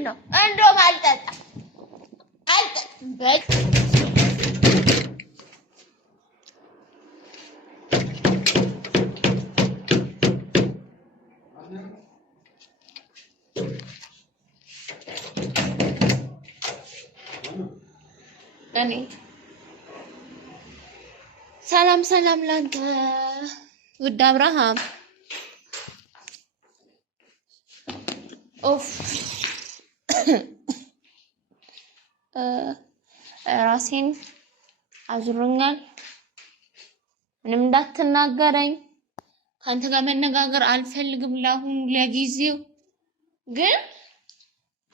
ምንድነው? እንደውም አልጠጣም በቃ እኔ ሰላም ላንተ ውድ አብርሃም ኦፍ ራሴን አዙሮኛል። ምንም እንዳትናገረኝ ካንተ ጋር መነጋገር አልፈልግም ለአሁኑ ለጊዜው። ግን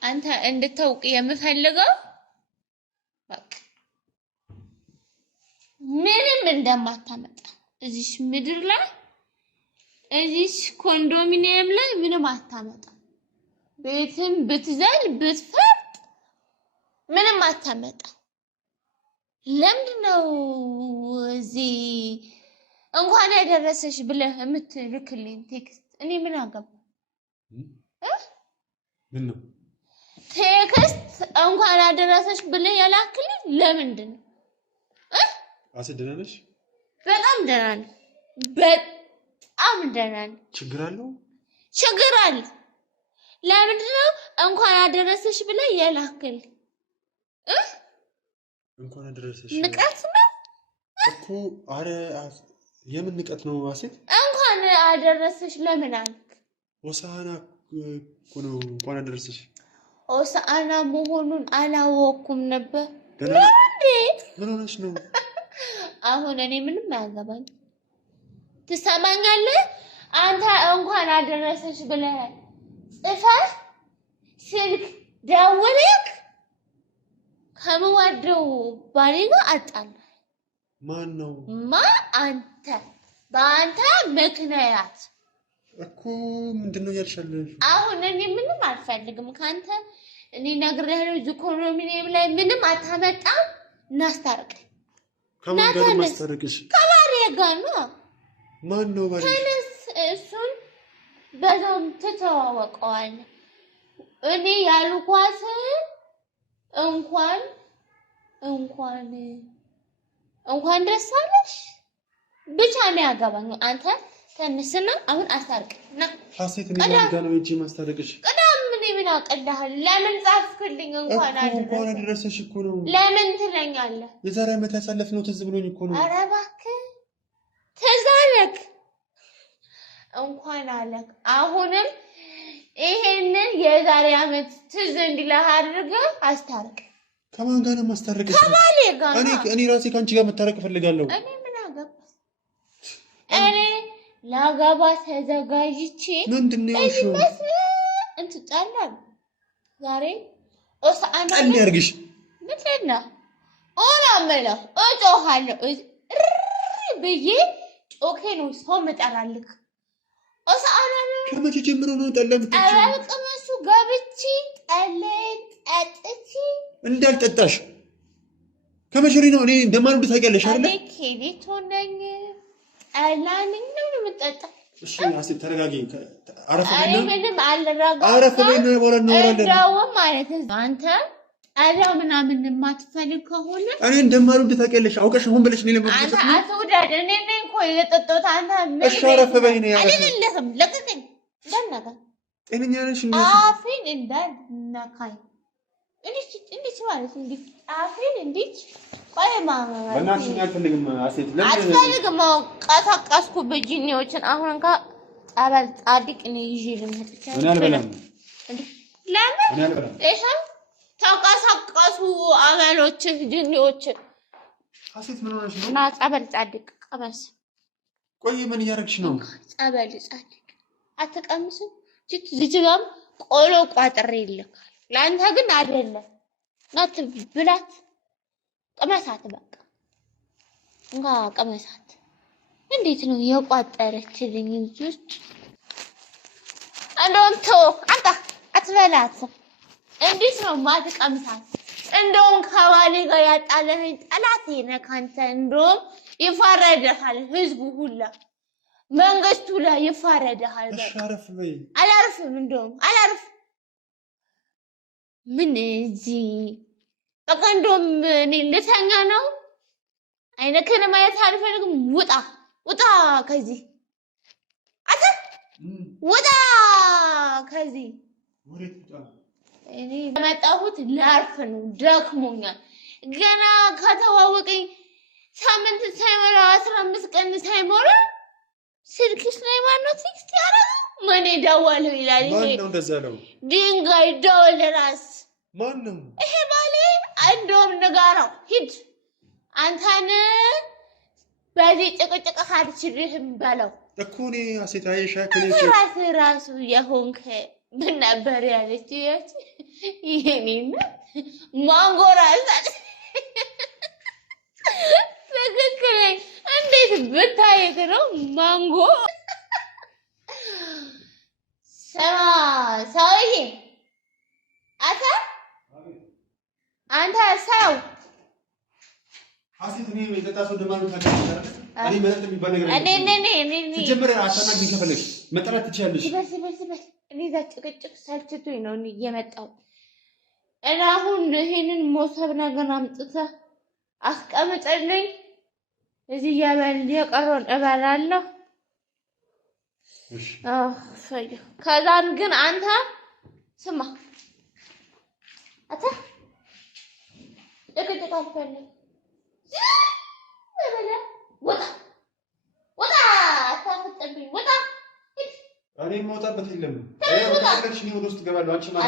አንተ እንድታውቅ የምፈልገው በቃ ምንም እንደማታመጣ እዚህ ምድር ላይ እዚህ ኮንዶሚኒየም ላይ ምንም አታመጣ። ቤትም ብትዘል ብትፈርጥ ምንም አታመጣ። ለምንድነው እዚህ እንኳን ያደረሰሽ ብለህ የምትልክልኝ ቴክስት? እኔ ምን አገባ ምን ነው ቴክስት እንኳን ያደረሰሽ ብለህ ያላክልኝ ለምንድን ነው? ደህና ነሽ? በጣም ደህና ነኝ። በጣም ደህና ነኝ። ችግር አለው? ችግር አለ። ለምንድን ነው እንኳን ያደረሰሽ ብለህ ያላክልኝ? እንኳን ያደረሰሽ ንቀት ነው እኮ። አረ የምን ንቀት ነው አሴት? እንኳን ያደረሰሽ ለምን አልክ? ሆሳዕና እኮ ነው እንኳን ያደረሰሽ። ሆሳዕና መሆኑን አላወኩም ነበር። ምን ሆነሽ ነው? አሁን እኔ ምንም አያገባኝ። ትሰማኛለህ? አንተ እንኳን አደረሰሽ ብለህ ጽፈህ ስልክ ደውለህ ከምወደው ባሌ ጋር አጣላ። ማን ነው? አንተ በአንተ ምክንያት እኮ ምንድነው ያልሻለሽ? አሁን እኔ ምንም አልፈልግም ካንተ። እኔ ነግሬሃለሁ፣ ኢኮኖሚም ላይ ምንም አታመጣም። እናስታርቅ። ከማን ጋር ማስታረቅሽ? ከባሌ ጋር ነው። ማን ነው ባልሽ? ተነስ፣ እሱን በዛም ትተዋወቀዋለህ። እኔ ያልኳት እንኳን ደስ አለሽ ብቻ ነው ያገባኝ። አንተ ተነስና አሁን አስታርቅና ሀሴት ምን ያርጋ ነው እጂ ማስታረቅሽ? ቀዳም ምን አቀዳሃል? ለምን ጻፍክልኝ? እንኳን አደረሰሽ እኮ ነው። ለምን ትለኛለህ? የዛሬ ዓመት ያሳለፍነው ትዝ ብሎኝ እኮ ነው። ኧረ እባክህ ትዝ አለክ እንኳን አለክ። አሁንም ይሄንን የዛሬ ዓመት ትዝ እንዲልህ አድርገህ አስታርቅ። ከማን ጋር ነው ማስታረቅሽ? ከባሌ ጋር። እኔ ራሴ ካንቺ ጋር መታረቅ እፈልጋለሁ። እኔ ምን አገባ? እኔ ላገባ ተዘጋጅቼ ምንድነው እሺ? እንትን ጫላል ዛሬ ሆሳዕና ቀን ያርግሽ። ምንድን ነው ኦራመላ እጮሃለሁ ብዬ ጮኬ ነው ሰው መጣላልክ። ሆሳዕና ከመቼ ጀምሮ ነው ጠለም ትጭ? አልቀመሱ ገብቼ ጠጥቼ እንዳልጠጣሽ ከመቼ ነው? እኔ እንደማልወድ ታውቂያለሽ አይደል? እኔ ኬኔቶ ነኝ ጠላንኝ ነው የምጠጣ። እሺ አሴት ተረጋጊ። አረፍ እኔ ምንም አልረጋጋም። አረፍ በይና በኋላ እናወራለን። እንደውም ማለት አንተ ጠላ ምናምን የማትፈልግ ከሆነ እኔ እንደማልወድ ታውቂያለሽ። አውቀሽ ሆን ብለሽ ነው ለምን? አንተ አትውደድ። እኔ ነኝ እኮ የጠጣሁት። አንተ ምን? እሺ አረፍ በይና ያረፍ አይደለም። ለቀቀኝ። እንዳነካ ጤነኛ ነሽ እንዴ? አፌን እንዳነካኝ እንዴት ማለት እንዴት አፌን እንዴት ቆይማ በእናትሽ አልፈልግም። አሴት ለምን አትፈልግም? ቀሳቀስኩ በጂኒዎችን አሁን እንካ ጠበል ጻድቅ ነው ይዤ ልምጥቻ። እኔ አልበላም። ለምን? እኔ አልበላም። እሺ ተቀሳቀሱ አመሎች ጂኒዎች። አሴት ምን ሆነሽ ነው? እና ጠበል ጻድቅ ቀመስ። ቆይ ምን እያደረግሽ ነው? ጠበል ጻድቅ አትቀምስም? ልጅጋም ቆሎ ቋጥሬ ይልካል። ለአንተ ግን አይደለም። ናት ብላት ቀመሳት። በቃ እንጋ ቀመሳት። እንዴት ነው የቋጠረችልኝ እንጂ ውስጥ እንደውም ተው አንተ አትበላት። እንዴት ነው ማትቀምሳት? እንደውም ከባሌ ጋር ያጣለኸኝ ጠላቴ ነህ አንተ። እንደውም ይፋረድሃል ህዝቡ ሁላ መንግስቱ ላይ ይፋረድሃል። እሺ አረፍ በይ። አላርፍም። እንደውም አላርፍም ምን እዚህ በቃ እንደውም እኔ ልተኛ ነው። አይነከነ ማየት አልፈልግም። ውጣ ከዚህ አታ ውጣ ከዚህ እኔ የመጣሁት ላርፍ ነው። ደክሞኛል። ገና ከተዋወቀኝ ሳምንት ሳይሞላ 15 ቀን ሳይሞላ ስልክሽ ላይ ማነው ቴክስት ያደረገው? ማን ደወለው ይላል። ይሄ ማነው እንደዛ ነው? ድንጋይ ደወል ራስ ማነው? ይሄ ባሌ እንደውም ንገረው ሂድ አንተን በዚህ ጭቅጭቅ አልችልህም በለው እኮ እኔ ሀሴት አይሻ ራሱ የሆንክ ምን ነበር ያለች ያች ይሄኔና ማንጎራሳት ትክክል እንዴት ብታየት ነው ማንጎ ሰውዬ አንተ ሰው ሀሴት እኔ የጠጣ ሰው ደማኑ ታውቃለህ? እኔ መጠጥ የሚባል ነገር ትጀምር አታናግሪኝ። ከፈለግሽ መጠራት ትችያለሽ። ስበስ እኔ እዛ ጭቅጭቅ ሰልችቶኝ ነው እየመጣሁ እና አሁን ይሄንን ሞሰብ ነገር አምጥተህ አስቀምጥልኝ። እዚህ የቀረውን እበላለሁ። ከዛን ግን አንተ ስማ ጭቅጭቅ አልፈልግም። ውጣ አታፍጥብኝ። ውጣ እኔ የምወጣበት የለም። ወጣለሽ ነው ወደ ውስጥ ገባለሁ። አንቺ ማለት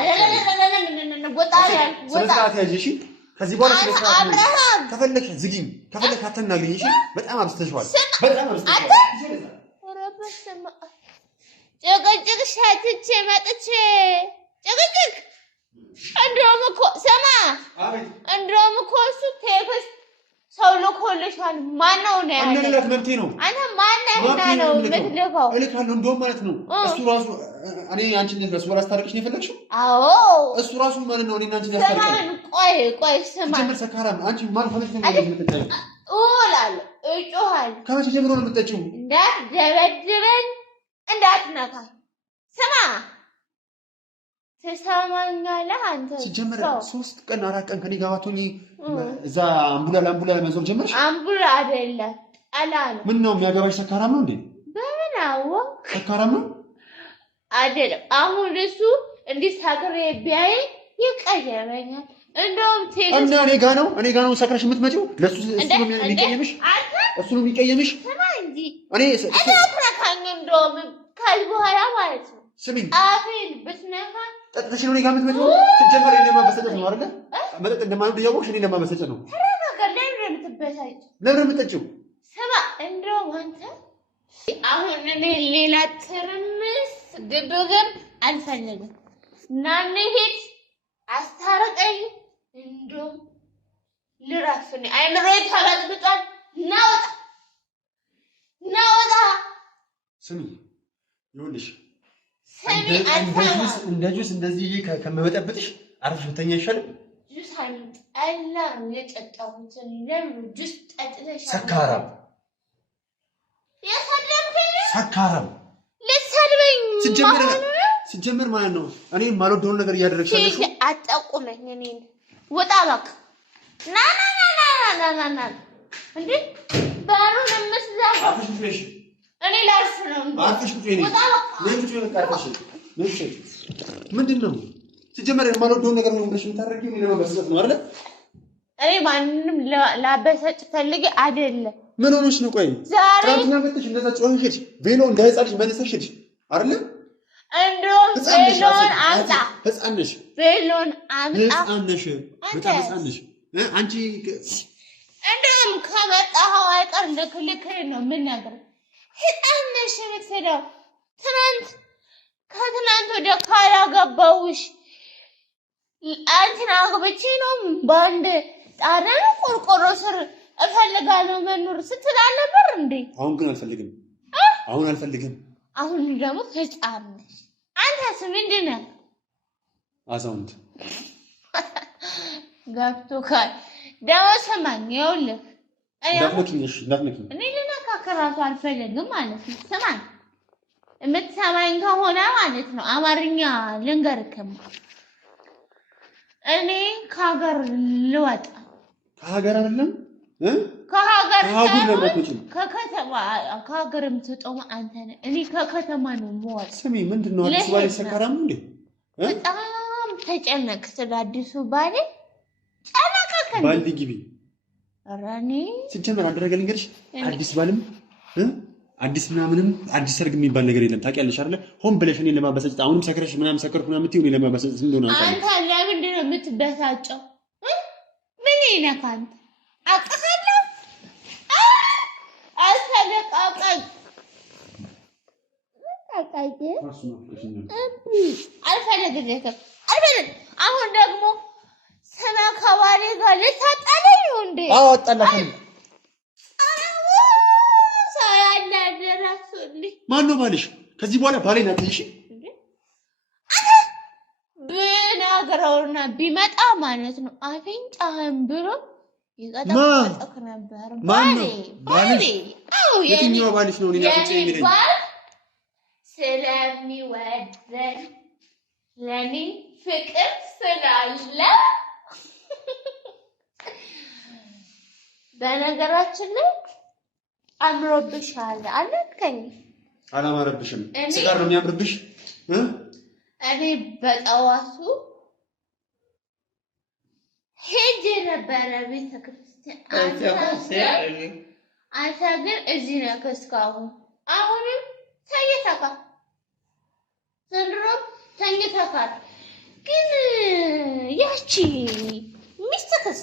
ከዚህ በኋላ ከፈለግሽ ዝጊኝ፣ ከፈለግሽ አትናግሪኝ። እሺ በጣም አብዝተሽዋል። ጭቅጭቅ ሸትቼ መጥቼ ጭቅጭቅ እንደውም እኮ ስማ፣ እንደውም እኮ እሱ ቴክስት ሰው ልኮልሻል። ማነው ነው ያለው? አንተ መብቴ ነው። አንተ ማነህና ነው የምትልከው? እልካለሁ እንደውም ማለት ነው። እሱ ራሱ እኔ አንቺን ለሱ አላስታርቅሽ ነው የፈለግሽው? አዎ እሱ ራሱ ማለት ነው። እኔና አንቺን ያስታርቃል። ቆይ ስማ፣ ጀመር ሰካራም አንቺ ማን ሆነሽ ነው የምትጠጪው? እላለሁ እጮሃለሁ። ከመቼ ጀምሮ ነው የምትጠጪው? እንዳትደበድበኝ፣ እንዳትነካኝ። ስማ ትሰማኛለህ? አንተ ሲጀመር 3 ቀን 4 ቀን ከኔ ጋር ባትሆኚ እዛ አምቡላ ለመዞር ጀመርሽ። አምቡላ አይደለም ጠላ ነው። ምን ነው የሚያገባሽ? ሰካራም ነው እንዴ? በምን አወቅ? ሰካራም ነው አይደለም። አሁን እሱ እንዲህ ሰክሬ ቢያይ ይቀየመኛል። እንደውም እና እኔ ጋ ነው ሰክረሽ የምትመጪው። ለሱ እሱ ነው የሚቀየምሽ። እሱ ነው የሚቀየምሽ። ስማ እንጂ እኔ አትነካኝ። እንደውም ከዚህ በኋላ ማለት ነው ስሚኝ፣ አፌን ብትነካ ጠጥተሽ ነው እኔ ጋር የምትመጪው። ስትጀመር እኔ ለማበሰጨት ነው አይደለ? መጠጥ እንደማንወድ እያወቅሽ እኔ ለማበሰጨት ነው። ተረጋጋ። ለምን የምትበሳጭው? ለምን የምትጠጪው? ስማ እንደውም አንተ አሁን እኔ ሌላ ትርምስ ግብግብ አልፈልግም። እና እንሂድ፣ አስታርቀኝ። እንደውም ልረፍ። እኔ አይምሮዬ ተበጥብጧል። ናውጣ ስሚ ይኸውልሽ እንደ ጁስ እንደዚህ ከመበጠብጥሽ አርፈሽ ብተኛ አይሻልም? ጁስ ጠላ የጠጣሁት ለምን ጁስ ጠጥተሽ? ሰካራም የሰደብከኝ ሰካራም ልትሰድበኝ ሲጀመር ማለት ነው። እኔ የማልወደውን ነገር እያደረግሽ ያለሽው አጠቁመኝ። እኔን ውጣ እባክህ። ና እንዴ ባሩን መስዛት አፍሽ እኔ ላርፍ ነው። አፍሽ ቁጭ ነኝ። ምንድነው ሲጀመር የማልወደውን ነገር ነው ብለሽ የምታደርጊው? እኔ ለማበሰጥ ነው አይደል? እኔ ማንንም ላበሰጭ ፈልጌ አይደለም። ምን ሆነሽ ነው? ቆይ ትናንትና መጥተሽ እንደዛ ጮኸሽ ሄድሽ፣ ቬሎ እንዳይጻልሽ መልሰሽ ሄድሽ አይደል? እንደውም ቬሎን አምጣ። ህፃን ነሽ። ቬሎን አምጣ። ህፃን ነሽ፣ በጣም ህፃን ነሽ አንቺ። እንደውም ከመጣኸው አይቀር ልክልክል ነው ምን ነገር ህፃን ነሽ የምትሄደው። ከትናንት ወደ ካላገባሁሽ አንቺን አግብቼ ነው በአንድ ጣሪያ ቆርቆሮ ስር እፈልጋለሁ መኖር ስትል አልነበር እንዴ? አሁን ግን አልፈልግም። አሁን ደግሞ ህፃን ነሽ። አንተስ ምንድን ነህ? አዛውንት ገብቶካል። ደግሞ ስማኝ፣ ይኸውልህ እንዳትነኪኝ። እኔ ልነካክ እራሱ አልፈልግም ማለት ነው። ስማኝ፣ የምትሰማኝ ከሆነ ማለት ነው አማርኛ ልንገርክም። እኔ ከሀገር ልወጣ ከሀገር አይደለም ከሀገር ከከተማ ከሀገር የምትወጣው አንተ ነህ። እኔ ከከተማ ነው የምወጣው። ስሚ ምንድነው አዲስ ባሌ ሰከራም እንዴ? በጣም ተጨነቅ ስለ አዲሱ ባሌ ጨነቀከኝ። ባልዲ ግቢ አራኒ ሲጀመር አደረገልኝ እንግዲህ አዲስ ባልም አዲስ ምናምንም አዲስ ሰርግ የሚባል ነገር የለም። ታውቂያለሽ አይደለ? ሆን ብለሽ እኔን ለማበሳጨት አሁንም ሰክረሽ ምናምን ሰከርኩ ምናምን የምትይው እኔን ለማበሳጨት እንደሆነ አንተ ለምንድን ነው የምትበሳጨው? ምን ይነካል? አቀሰለ አልተለቃቀኝ አልፈልግም። አሁን ደግሞ ስለ ከባሌ ጋር ልታጣለኝ ነው እንዴ? አዎ አጣላሽ። ማነው ባልሽ? ከዚህ በኋላ ባሌን አትይሽ። ብነግረውና ቢመጣ ማለት ነው አፍንጫህን ብሎ ይቀጠቅጥ ነበር። ባሌ የትኛው ባልሽ ነው? እኔ አፍንጫ የሚለኝ ስለሚወደኝ ለኔ ፍቅር ስላለ በነገራችን ላይ አምሮብሻል አልከኝ። አላማረብሽም። ስጋር ነው የሚያምርብሽ። እኔ በጠዋቱ ሄጄ ነበረ ቤተክርስቲያን። አንተ ግን እዚህ ነህ እስካሁን። አሁንም ተኝተካል። ዘንድሮ ተኝተካል። ግን ያቺ ሚስትክስ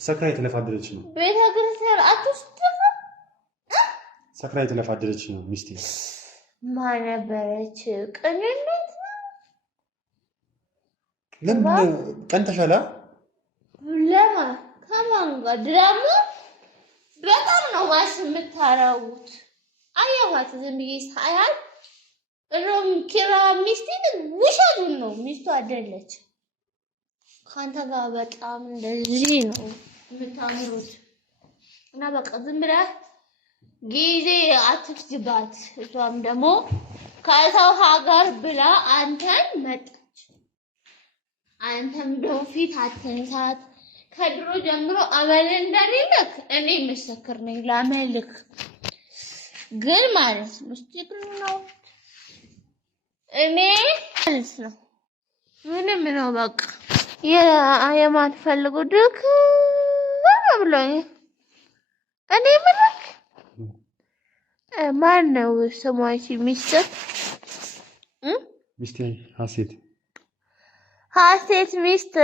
ሰክራ የተለፋደረች ነው። ቤተክርስቲያን አትወስድም። ሰክራ የተለፋደረች ነው ሚስቴ። ማን ነበረች? ቅንነት ነው። ለምን ቀንተሻላ? ለማን ከማን ጋር ደግሞ በጣም ነው ዋስ የምታረጉት። አየኋት ዝም ብዬ ሳያት እንደውም ኪራ ሚስቴ ውሸቱን ነው። ሚስቱ አይደለች። ካንተ ጋር በጣም እንደዚህ ነው የምታምሩት እና በቃ ዝም ብለህ ጊዜ አትፍጅባት። እሷም ደግሞ ከሰው ሀገር ብላ አንተን መጣች። አንተም ደግሞ ፊት አትንሳት። ከድሮ ጀምሮ አመል እንደሌለክ እኔ ምስክር ነኝ። ላመልክ ግን ማለት ነው ስትግሩ ነው እኔ ማለት ነው ምንም ነው በቃ የማትፈልጉ ድክ ብሎኝ እኔ ምንም ማን ነው ስሟች ሚስት ሚስቴ ሀሴት ሚስት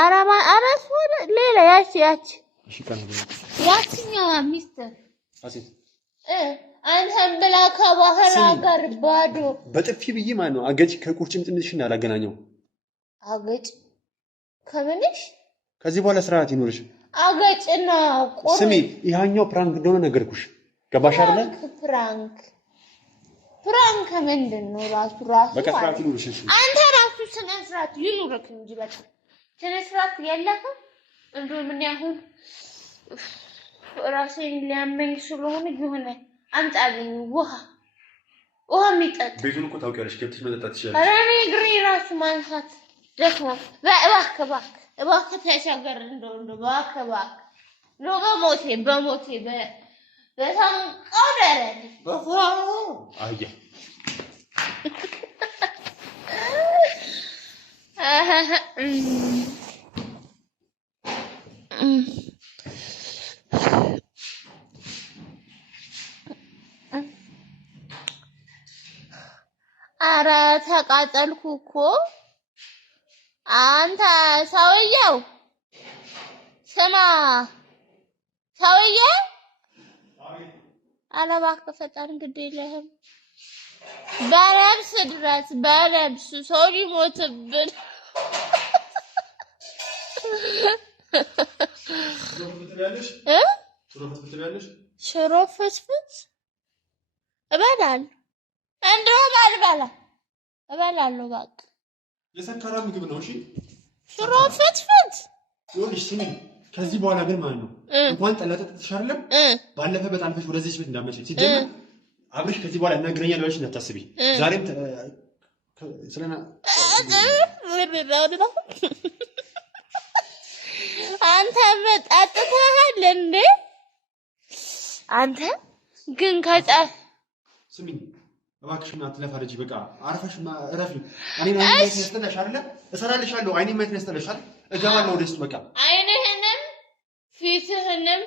አራማ አራስ ሌላ ያቺኛዋ ሚስት ሀሴት አንተም ብላ ከባህር ሀገር ባዶ በጥፊ ብዬ ማለት ነው አገጭ ከቁርጭምጭምትሽ እንዳላገናኘው አገጭ ከምንሽ ከዚህ በኋላ ስርዓት ይኖርሽ። አገጭና ቆም ስሚ፣ ይሄኛው ፕራንክ እንደሆነ ነገርኩሽ። ገባሽ አይደለ? ፕራንክ ምንድን ነው? ራሱ በቃ ስርዓት ይኖርሽ። አንተ ራሱ ስነ ስርዓት ይኖርክ እንጂ በቃ ስነ ስርዓት የለህም። እንደው ምን ያሁን ራሴን ሊያመኝ ስለሆነ የሆነ አምጣልኝ ውሃ የሚጠጣ። ቤቱን እኮ ታውቂያለሽ፣ ገብተሽ መጠጣት ትችያለሽ። ኧረ እኔ እግሬ ራሱ ማንሳት ደክሞ እባክህ ተሻገር። እንደው እባክህ እንደው በሞቴ በታንቃው ደረድ አያ ኧረ ተቃጠልኩ እኮ አንተ ሰውዬው። ስማ ሰውዬ፣ ኧረ እባክህ ፈጣን ግድ የለህም። በለብስ ድረስ በለብስ ሰው ሊሞትብን። ሽሮ ፍትፍት እበላለሁ። እንደውም አልበላም፣ እበላለሁ። በቃ የሰከራ ምግብ ነው። እሺ ሽሮ ፍትፍት ይኸውልሽ፣ ስሚ፣ ከዚህ በኋላ ግን ማለት ነው እንኳን ጠላ ጠጥተሽ አይደለም ባለፈ በጣም ፈሽ ወደዚህ ቤት እንዳመጪ ሲጀምር አብርሽ ከዚህ በኋላ እናገናኛለን ብለሽ እንዳታስቢ። ዛሬም ስለና ነው አንተ መጣጥተሃል እንዴ አንተ ግን ስሚኝ እባክሽ አትለፋለጂ በቃ አርፈሽ እረፊ እኔ ማየት ያስጠላሽ አይደለ እሰራልሻለሁ አይኔ ማየት ያስጠላሽ አይደል እገባለሁ ወደሱ በቃ አይንህንም ፊትህንም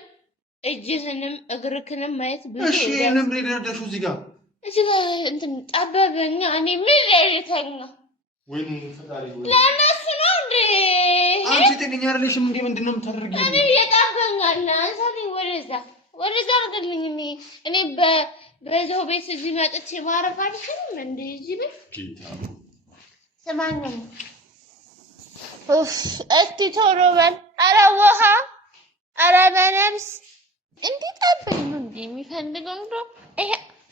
እጅህንም እግርህንም ማየት ብዙ እሺ እኔም ልደርደርሽ እዚህ ጋር እንትን ጠበበኛ እኔ ምን ለይተኛ ወይኔ ፈጣሪ ወይ ለነሱ ነው እንዴ አንቺ ጤነኛ አይደለሽም እንዴ ምንድነው የምታደርጊው እኔ የጣፈኛና አንሳልኝ ወደዛ አድርግልኝ እኔ በዛው ቤት እዚህ መጥቼ ማረፍ አልችልም እንዴ እዚህ ቤት ጌታ ሰማኝም እስቲ ቶሎ በል ኧረ ውሃ ኧረ በነብስ እንዲጠብኝ ነው እንዴ የሚፈልገው እንደው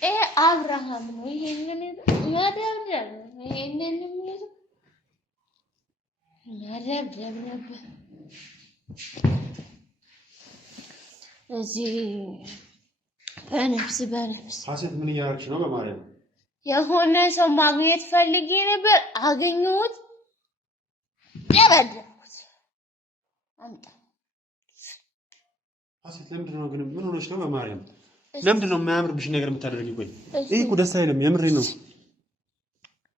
ይሄ አብርሃም ነው ይሄንን ማደብደብ ነው ይሄንን ማደብደብ ነበር እዚህ በነፍስ ሀሴት ምን እያደረግሽ ነው በማርያም የሆነ ሰው ማግኘት ፈልጌ ነበር አገኘሁት ደበደብኩት አምጣ ሀሴት ለምንድን ነው ግን ምን ሆነሽ ነው በማርያም ለምንድን ነው የማያምርብሽ ነገር የምታደርጊው ቆይ ይሄ እኮ ደስ አይልም የምሬን ነው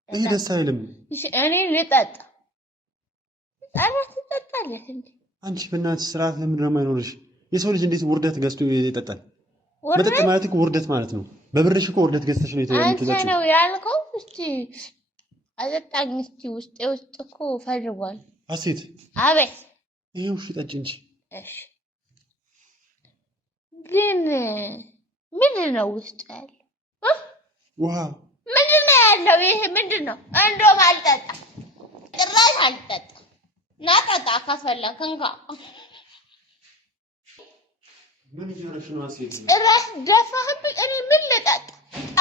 ይሄ ደስ አይልም እኔ ልጠጣ ትጠጣለህ እንዴ አንቺ በእናትሽ ስርዓት ለምንድን ነው የማይኖርሽ የሰው ልጅ እንዴት ውርደት ገዝቶ ይጠጣል መጠጥ ማለት እኮ ውርደት ማለት ነው በብርሽ እኮ ውርደት ገዝተሽ ነው አንተ ነው ያልከው እስቲ አጠጣኝ እስቲ ውስጥ እኮ ፈልጓል ሀሴት አቤት ይሄው እሺ ጠጪ እንጂ እሺ ግን ምንድን ነው ውስጥ ያለው ውሃ ምንድን ነው ያለው ይሄ ምንድን ነው እንደውም አልጠጣም ጭራሽ አልጠጣም ና ጠጣ ካስፈለግክ እንካ ምን እየሆነሽ ነው ሀሴት ጭራሽ ደፋህብኝ እኔ ምን ልጠጣ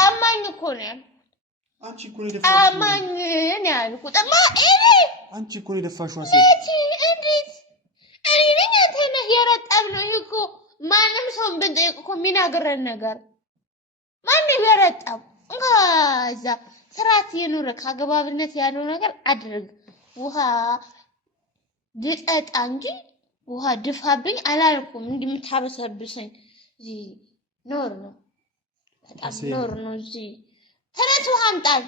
አማኝ እኮ ነው ያልኩት አንቺ እኮ ነው የደፋሽው አማኝ ነው ያልኩት አንቺ እኮ ነው የደፋሽው ሀሴት እንዴት እኔ ነኝ አንተ ነህ የረጠብነው ይሄ እኮ ማንም ሰው ብንጠይቅ እኮ የሚናገረን ነገር ማንም የረጠብ እንኳ ስርዓት የኖረ ከአግባብነት ያለው ነገር አድርግ ውሃ ልጠጣ እንጂ ውሃ ድፋብኝ አላልኩም እንዲህ የምታበሰብሰኝ እዚህ ኖር ነው በጣም ኖር ነው እዚህ ተረት ውሃ አምጣል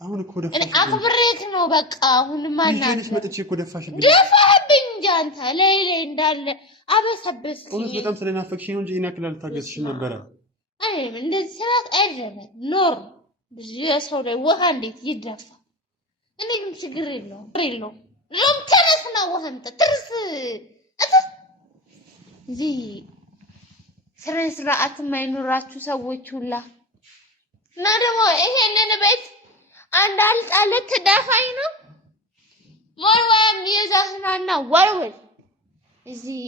አሁን እኮ ደፋሽ አክብሬክ ነው በቃ አሁን ማናት ይሄንሽ መጥቼ እኮ ደፋሽብኝ ደፋብኝ እንጂ አንተ ላይ እንዳለ አበሰብስኝ እውነት በጣም ስለናፈቅሽኝ ነው እንጂ እኔ አክላል ታገስሽ ነበረ አይ እንደዚህ ስራት አይደለም ኖር ብዙ የሰው ላይ ውሃ እንዴት ይደፋ እኔ ግን ችግር የለውም ሎም ተነስና ውሃ አምጣ ትርስ እዚህ ስርዓት የማይኖራችሁ ሰዎች ሁላ እና ደግሞ ይሄንን ቤት አንድ አልጣለት ትዳፋኝ ነው ወይም የዛህናና ወልወል እዚህ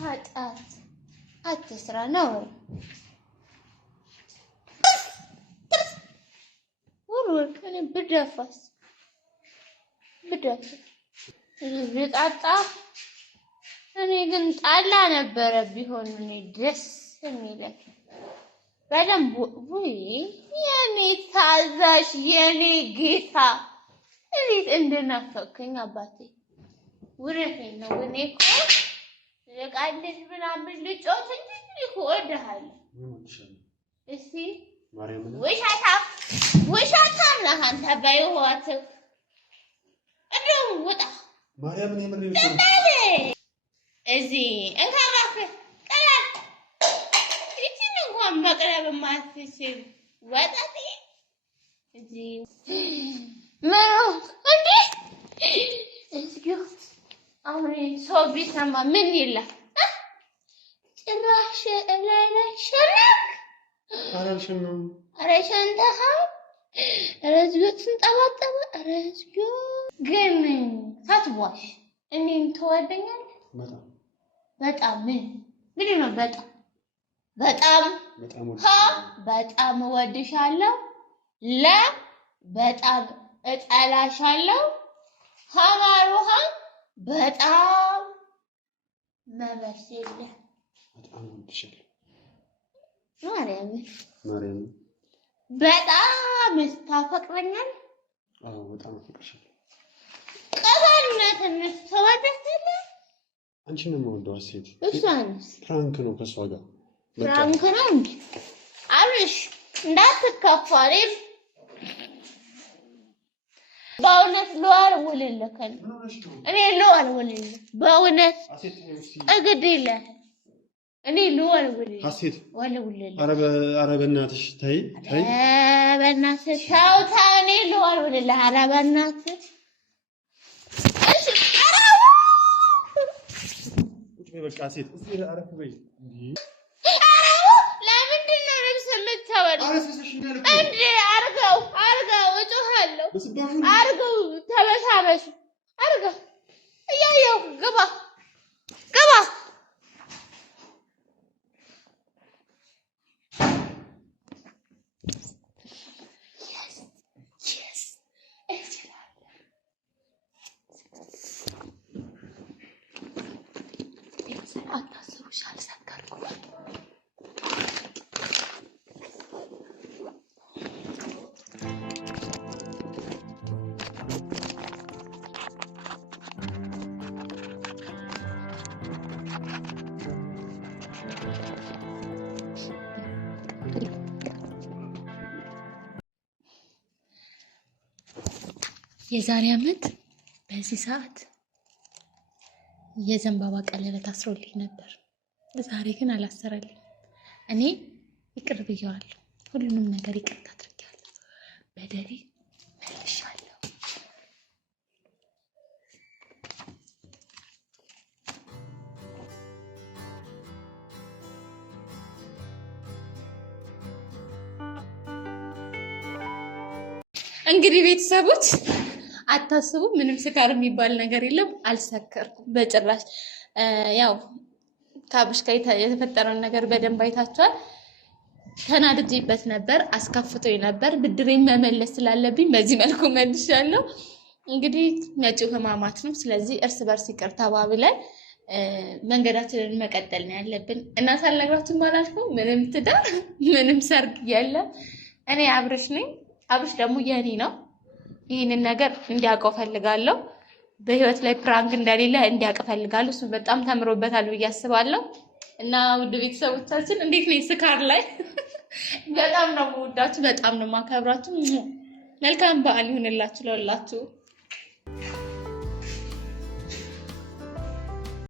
ኃጢአት አትስራ ነው ወልወል ከኔ ብደፋስ ብጣጣ እኔ ግን ጣላ ነበረ ቢሆን እኔ ደስ የሚለኝ በደንብ ወይ የኔ ታዛዥ የኔ ጌታ እንዴት እንደናፈቅከኝ አባቴ ውረቴን ነው እኔ እኮ ለቃልሽ ምናምን ልጮት እንጂ እኮ እወድሃለሁ እስቲ ውሸታም ነህ አንተ በሕይወትህ እንደውም ውጣ ማርያምን የምሬን ነው እዚህ እንካራክ ቀላል እቺን እንኳን መቅረብ ማትችል ወጣት እዚህ ምኑ እንዴ እዚህ አሁን ሰው ቢሰማ ምን ይላል ጭራሽ ላይ ሸረክ አራልሽም አረሻንተሃ ረዝጎት ስንጠባጠበ ረዝጎ ግን ሳትዋሽ እኔን ትወደኛለህ በጣም ምን ነው በጣም እወድሻለሁ በጣም እጠላሻለሁ ሀማሩሃ በጣም መበሰለ በጣም እወድሻለሁ ማርያም በጣም ታፈቅረኛል በጣም አፈቅርሻለሁ። ቀበልነትንስ ተወደደለ አንቺ ነው የምወደው ሴት እሷንስ ፍራንክ ነው ከሷ ጋር ፍራንክ ነው እንዴ? አብሽ እንዳትከፋ በእውነት ለዋል ውልልከን እኔ ለዋል ውልልህ በእውነት እግድለ እኔ ለዋል ውልልህ ሀሴት ወልውልልህ ኧረ በእናትሽ ተይ በእናትሽ ታውታ እኔ ለዋል ውልልህ ኧረ በእናትሽ በቃ ሴት እስቲ አረፍ በይ ለምንድን ነው ልብስ የምታወልቀው? እንዴ አርገው እጮሃለሁ አርገው ተበሳበሱ አርገው እያየሁ ግባ የዛሬ ዓመት በዚህ ሰዓት የዘንባባ ቀለበት አስሮልኝ ነበር። ዛሬ ግን አላሰረልኝ። እኔ ይቅር ብየዋለሁ። ሁሉንም ነገር ይቅርታ አድርጌያለሁ። በደሌ መልሻለሁ። እንግዲህ ቤተሰቦች አታስቡ፣ ምንም ስካር የሚባል ነገር የለም። አልሰከርኩም በጭራሽ። ያው ከአብርሽ ጋር የተፈጠረውን ነገር በደንብ አይታችኋል። ተናድጄበት ነበር፣ አስከፍቶኝ ነበር። ብድሬን መመለስ ስላለብኝ በዚህ መልኩ መልሻለሁ። እንግዲህ መጪው ሕማማት ነው። ስለዚህ እርስ በርስ ይቅር ተባብለን መንገዳችንን መቀጠል ነው ያለብን እና ሳልነግራችሁ አላልኩም። ምንም ትዳር ምንም ሰርግ የለም። እኔ አብርሽ ነኝ፣ አብርሽ ደግሞ የኔ ነው። ይህንን ነገር እንዲያውቀው ፈልጋለሁ። በህይወት ላይ ፕራንክ እንደሌለ እንዲያውቅ ፈልጋለሁ። እሱ በጣም ተምሮበታል ብዬ አስባለሁ። እና ውድ ቤተሰቦቻችን እንዴት ነው ስካር ላይ በጣም ነው የምወዳችሁ፣ በጣም ነው የማከብራችሁ። መልካም በዓል ይሁንላችሁ ለሁላችሁ።